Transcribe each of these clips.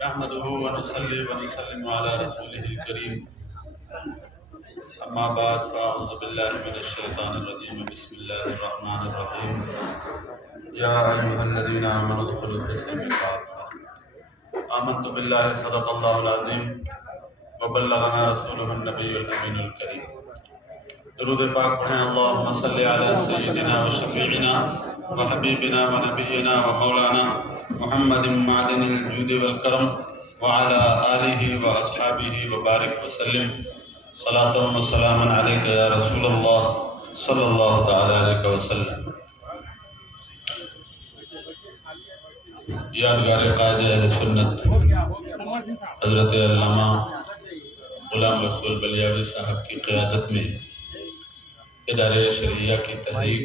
نحمده ونصلي ونسلم على رسوله الكريم اما بعد فاعوذ بالله من الشيطان الرجيم بسم الله الرحمن الرحيم يا ايها الذين امنوا ادخلوا في السلم كافة آمنت بالله صدق الله العظيم وبلغنا رسوله النبي الامين الكريم درود پاک پڑھیں اللهم صل على سيدنا وشفيعنا وحبيبنا ونبينا ومولانا محمد معدن الجود والکرم وعلى آلہ واصحابہ وبارک وسلم صلاۃ و سلام علیک یا رسول اللہ صلی اللہ تعالی علیہ وسلم۔ یادگار قائد اہل سنت حضرت علامہ غلام رسول بلیاوی صاحب کی قیادت میں ادارہ شریعہ کی تحریک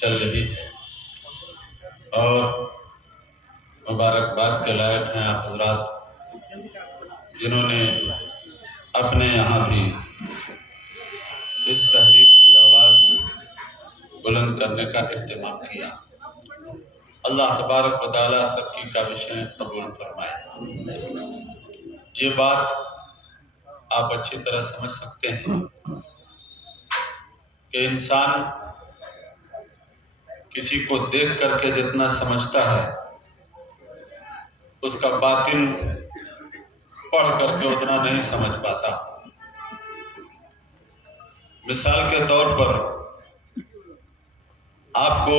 چل رہی ہے اور مبارکباد کے لائق ہیں آپ حضرات جنہوں نے اپنے یہاں بھی اس تحریک کی آواز بلند کرنے کا اہتمام کیا۔ اللہ تبارک و تعالیٰ سب کی کاوشیں قبول فرمائے۔ یہ بات آپ اچھی طرح سمجھ سکتے ہیں کہ انسان کسی کو دیکھ کر کے جتنا سمجھتا ہے اس کا باطن پڑھ کر کے اتنا نہیں سمجھ پاتا۔ مثال کے طور پر آپ کو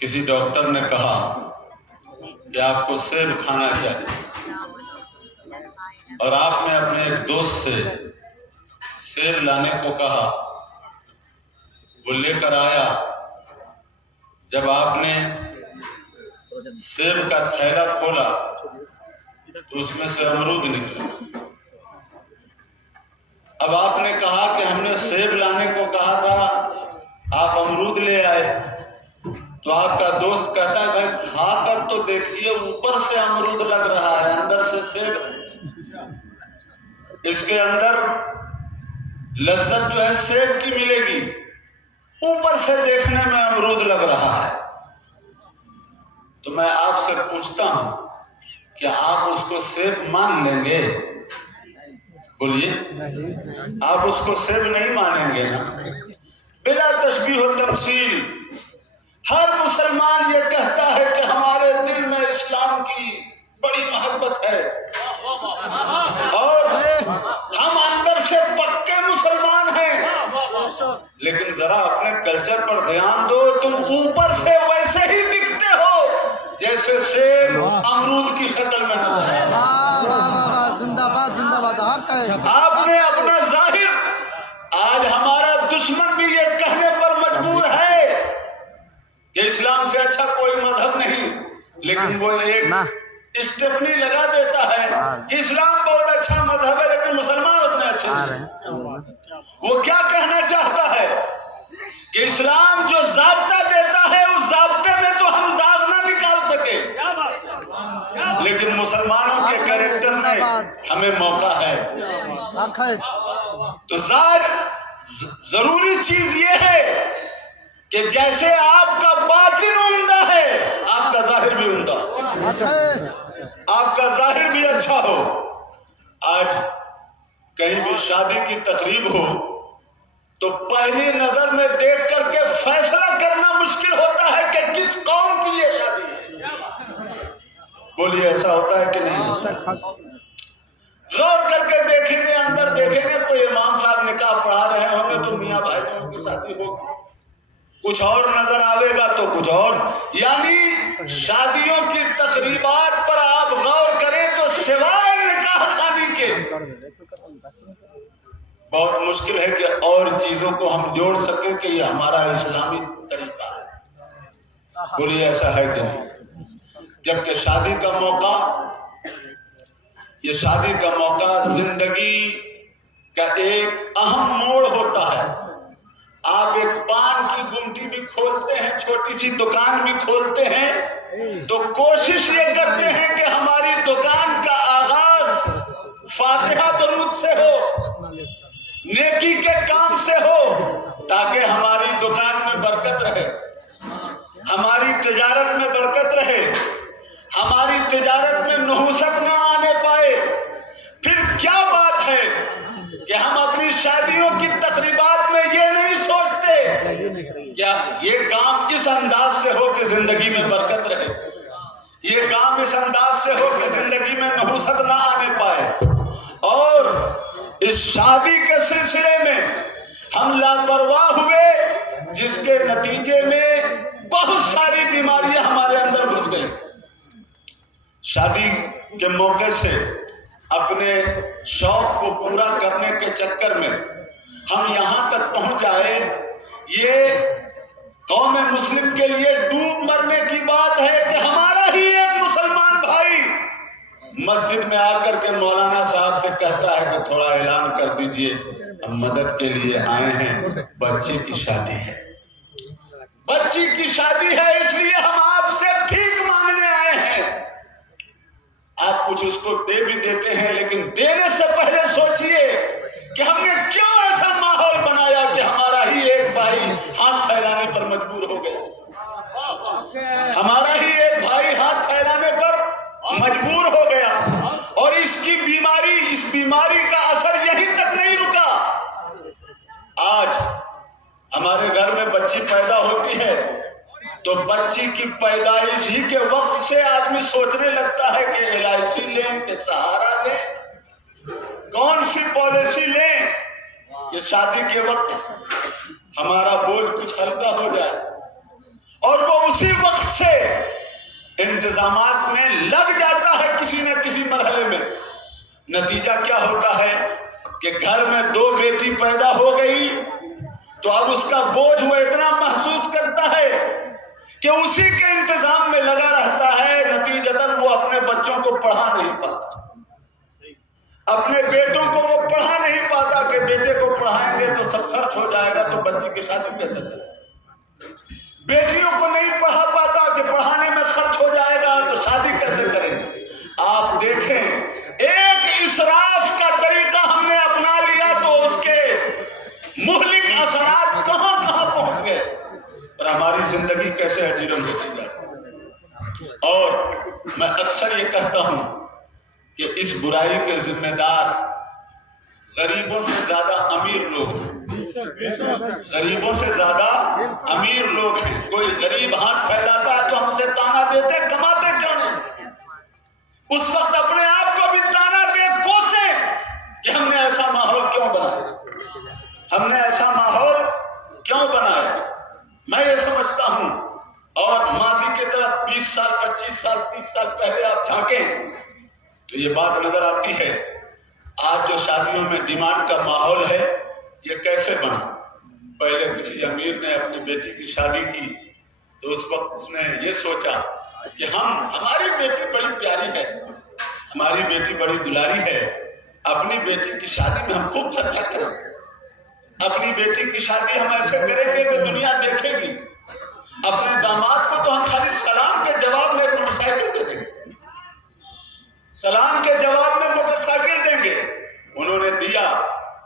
کسی ڈاکٹر نے کہا کہ آپ کو سیب کھانا چاہیے اور آپ نے اپنے ایک دوست سے سیب لانے کو کہا، وہ لے کر آیا۔ جب آپ نے سیب کا تھیلا کھولا تو اس میں سے امرود نکلا۔ اب آپ نے کہا کہ ہم نے سیب لانے کو کہا تھا، آپ امرود لے آئے، تو آپ کا دوست کہتا ہے بھائی کھا کر تو دیکھیے، اوپر سے امرود لگ رہا ہے اندر سے سیب ہے، اس کے اندر لذت جو ہے سیب کی ملے گی، اوپر سے دیکھنے میں امرود لگ رہا ہے۔ تو میں آپ سے پوچھتا ہوں کہ آپ اس کو سیب مان لیں گے؟ بولیے، آپ اس کو سیب نہیں مانیں گے نا؟ بلا تشبیہ و تمثیل ہر مسلمان یہ کہتا ہے کہ ہمارے دل میں اسلام کی بڑی محبت ہے اور ہم اندر سے پکے مسلمان ہیں، لیکن ذرا اپنے کلچر پر دھیان دو، تم اوپر سے ویسے ہی دکھتے ہو جیسے سیب امرود کی شکل میں نظر ہے۔ زندہ باد زندہ باد۔ آپ نے اپنا ظاہر، آج ہمارا دشمن بھی یہ کہنے پر مجبور ہے کہ اسلام سے اچھا کوئی مذہب نہیں، لیکن وہ ایک اسٹیپنی لگا دیتا ہے کہ اسلام بہت اچھا مذہب ہے لیکن مسلمان اتنے اچھے نہیں۔ وہ کیا کہنا چاہتا ہے کہ اسلام جو ضابطہ دیتا ہے اس ضابطے میں تو ہم داغ نہ نکال سکے، لیکن مسلمانوں کے کریکٹر میں ہمیں موقع ہے۔ تو ضروری چیز یہ ہے کہ جیسے آپ کا باطن عمدہ ہے آپ کا ظاہر بھی عمدہ، آپ کا ظاہر بھی اچھا ہو۔ آج کہیں بھی شادی کی تقریب ہو تو پہلی نظر میں دیکھ کر کے فیصلہ کرنا مشکل ہوتا ہے کہ کس قوم کی یہ شادی ہے۔ بولیے ایسا ہوتا ہے کہ نہیں؟ غور کر کے دیکھیں گے، اندر دیکھیں گے تو امام صاحب نکاح پڑھا رہے ہوں گے تو میاں بھائیوں کی شادی ہوگی، کچھ اور نظر آئے گا تو کچھ اور۔ یعنی شادیوں کی تقریبات پر آپ غور کریں تو سوائے نکاح خوانی کے بہت مشکل ہے کہ اور چیزوں کو ہم جوڑ سکیں کہ یہ ہمارا اسلامی طریقہ ہے۔ بولیے ایسا ہے کہ نہیں؟ جبکہ شادی کا موقع، یہ شادی کا موقع زندگی کا ایک اہم موڑ ہوتا ہے۔ آپ ایک پان کی گمٹی بھی کھولتے ہیں، چھوٹی سی دکان بھی کھولتے ہیں تو کوشش یہ کرتے ہیں کہ ہماری دکان کا آغاز فاتحہ درود سے ہو، نیکی کے کام سے ہو، تاکہ ہماری دکان میں برکت رہے، ہماری تجارت میں برکت رہے، ہماری تجارت میں برکت رہے. یہ کام اس انداز سے ہو کہ زندگی میں نحوست نہ آنے پائے. اور اس شادی کے سلسلے میں ہم لاپرواہ ہوئے جس کے نتیجے میں بہت ساری بیماریاں ہمارے اندر گھس گئی. شادی کے موقع سے اپنے شوق کو پورا کرنے کے چکر میں ہم یہاں تک پہنچ آئے. یہ قوم مسلم کے لیے ڈوب مرنے کی بات ہے کہ ہمارا ہی ایک مسلمان بھائی مسجد میں آ کر کے مولانا صاحب سے کہتا ہے کہ تھوڑا اعلان کر دیجئے ہم مدد کے لیے آئے ہیں, بچے کی شادی ہے, بچی کی شادی ہے, اس لیے ہم آپ سے بھیک مانگنے آئے ہیں. آپ کچھ اس کو دے بھی دیتے ہیں, لیکن دینے سے پہلے سوچئے کہ ہم نے کیوں ایسا ماحول بنایا کہ ہمارا ہی ایک بھائی ہاتھ پھیلانے پر مجبور ہو گیا, ہمارا ہی ایک بھائی ہاتھ پھیلانے پر مجبور ہو گیا. اور اس بیماری کا اثر یہیں تک نہیں رکا. آج ہمارے گھر میں بچی پیدا ہوتی ہے تو بچی کی پیدائش ہی کے وقت سے آدمی سوچنے لگتا ہے کہ LIC لیں کہ سہارا لیں, کون سی پالیسی لیں کہ شادی کے وقت ہمارا بوجھ کچھ ہلکا ہو جائے. اور وہ اسی وقت سے انتظامات میں لگ جاتا ہے کسی نہ کسی مرحلے میں. نتیجہ کیا ہوتا ہے کہ گھر میں 2 بیٹی پیدا ہو گئی تو اب اس کا بوجھ وہ اتنا محسوس کرتا ہے کہ اسی کے انتظام میں لگا رہتا ہے. نتیجتاً وہ اپنے بچوں کو پڑھا نہیں پاتا, اپنے بیٹوں کو وہ پڑھا نہیں پاتا کہ بیٹے کو پڑھائیں گے تو سب خرچ ہو جائے گا تو بچی کی شادی کیسے کرے. بیٹیوں کو نہیں پڑھا پاتا کہ پڑھانے میں خرچ ہو جائے گا تو شادی کیسے کریں گے. آپ دیکھیں ایک اسراف کا طریقہ ہم نے اپنا لیا تو اس کے مہلک اثرات کہاں کہاں پہنچ گئے اور ہماری زندگی کیسے اجرم ہوتی جائے. اور میں اکثر یہ کہتا ہوں کہ اس برائی کے ذمہ دار غریبوں سے زیادہ امیر لوگ ہیں, غریبوں سے زیادہ امیر لوگ ہیں. کوئی غریب ہاتھ پھیلاتا ہے تو ہم سے تانا دیتے, کماتے کیوں نہیں. اس وقت اپنے آپ کو بھی تانا دے کوسے کہ ہم نے ایسا ماحول کیوں بنایا, ہم نے ایسا ماحول کیوں بنایا. میں یہ سمجھتا ہوں اور ماضی کی طرف 20 سال 25 سال 30 سال پہلے آپ جھانکیں تو یہ بات نظر آتی ہے. آج جو شادیوں میں ڈیمانڈ کا ماحول ہے یہ کیسے بنا. پہلے کسی امیر نے اپنی بیٹی کی شادی کی تو اس وقت اس نے یہ سوچا کہ ہماری بیٹی بڑی پیاری ہے, ہماری بیٹی بڑی دلاری ہے, اپنی بیٹی کی شادی میں ہم خوب خرچہ کریں گے, اپنی بیٹی کی شادی ہم ایسے کریں گے کہ دنیا دیکھے گی. اپنے داماد کو تو ہم خالی سلام کے جواب میں موٹر سائیکل دے دیں گے, سلام کے جواب میں موٹر سائیکل دیں گے. انہوں نے دیا,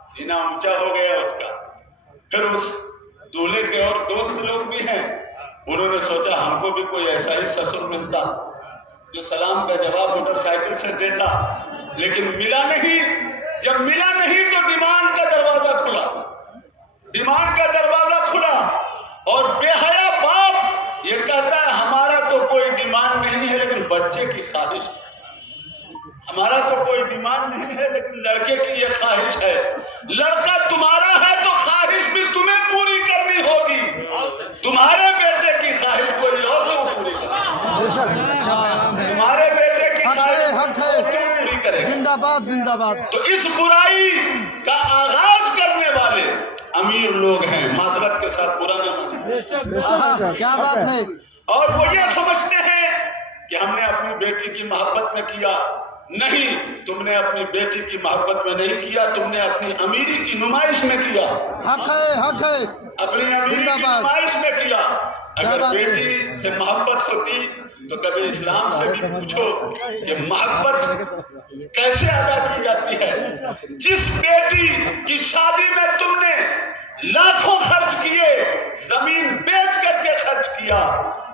سینہ اونچا ہو گیا اس کا. پھر اس دولہے کے اور دوست لوگ بھی ہیں, انہوں نے سوچا ہم کو بھی کوئی ایسا ہی سسر ملتا جو سلام کا جواب موٹر سائیکل سے دیتا, لیکن ملا نہیں. جب ملا نہیں تو ڈیمانڈ کا دروازہ کھلا, ڈیمانڈ کا دروازہ کھلا اور بے حیا باپ یہ کہتا ہے ہمارا تو کوئی ڈیمانڈ نہیں ہے لیکن بچے کی خواہش ہے, ہمارا تو کوئی ڈیمانڈ نہیں ہے لیکن لڑکے کی یہ خواہش ہے. لڑکا تمہارا ہے تو خواہش بھی تمہیں پوری کرنی ہوگی, تمہارے بیٹے کی خواہش کوئی اور نہیں پوری کرے, تمہارے بیٹے کی خواہش کیوں پوری کرے. زندہ باد زندہ باد. تو اس برائی کا آغاز کرنے والے امیر لوگ ہیں, معذرت کے ساتھ برا نہ مانیں. کیا بات ہے. اور وہ یہ سمجھتے ہیں کہ ہم نے اپنی بیٹی کی محبت میں کیا. نہیں, تم نے اپنی بیٹی کی محبت میں نہیں کیا, تم نے اپنی امیری کی نمائش میں کیا. حق ہے, حق ہے. اپنی امیری کی نمائش میں کیا. اگر بیٹی سے محبت ہوتی تو کبھی اسلام سے بھی پوچھو کہ محبت کیسے ادا کی جاتی ہے. جس بیٹی کی شادی میں تم نے لاکھوں خرچ کیے, زمین بیچ کر کے خرچ کیا,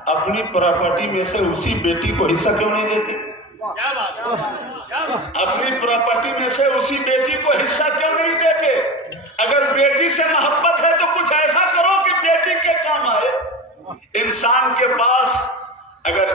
اپنی پراپرٹی میں سے اسی بیٹی کو حصہ کیوں نہیں دیتے. اپنی پراپرٹی میں سے اسی بیٹی کو حصہ کیوں نہیں دیتے. اگر بیٹی سے محبت ہے تو کچھ ایسا کرو کہ بیٹی کے کام آئے. انسان کے پاس اگر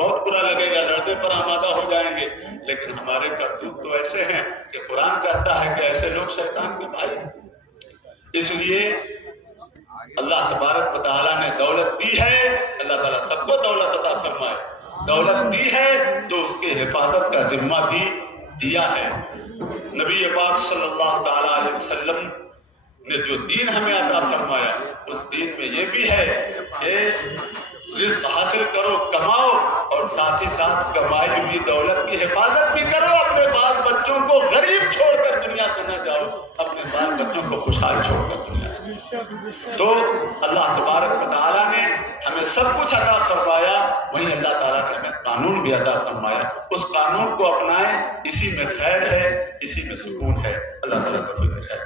بہت برا لگے گا، لڑنے پر آمادہ ہو جائیں گے، لیکن ہمارے کرتوت تو ایسے ہیں کہ قرآن کہتا ہے کہ ایسے لوگ شیطان کے بھائی ہیں۔ اس لیے اللہ تبارک و تعالیٰ نے دولت دی ہے، اللہ تعالیٰ سب کو دولت عطا فرمائے، دولت دی ہے تو اس کے حفاظت کا ذمہ بھی دیا ہے۔ نبی پاک صلی اللہ تعالیٰ علیہ وسلم نے جو دین ہمیں عطا فرمایا، اس دین میں یہ بھی ہے کہ رزق حاصل کرو، کماؤ، اور ساتھ ہی ساتھ کمائی ہوئی دولت کی حفاظت بھی کرو، اپنے بال بچوں کو غریب چھوڑ کر دنیا سے نہ جاؤ، اپنے بال بچوں کو خوشحال چھوڑ کر دنیا سے۔ تو اللہ تبارک و تعالیٰ نے ہمیں سب کچھ عطا فرمایا، وہیں اللہ تعالیٰ نے ہمیں قانون بھی عطا فرمایا، اس قانون کو اپنائیں، اسی میں خیر ہے، اسی میں سکون ہے۔ اللہ تعالیٰ توفیق دے۔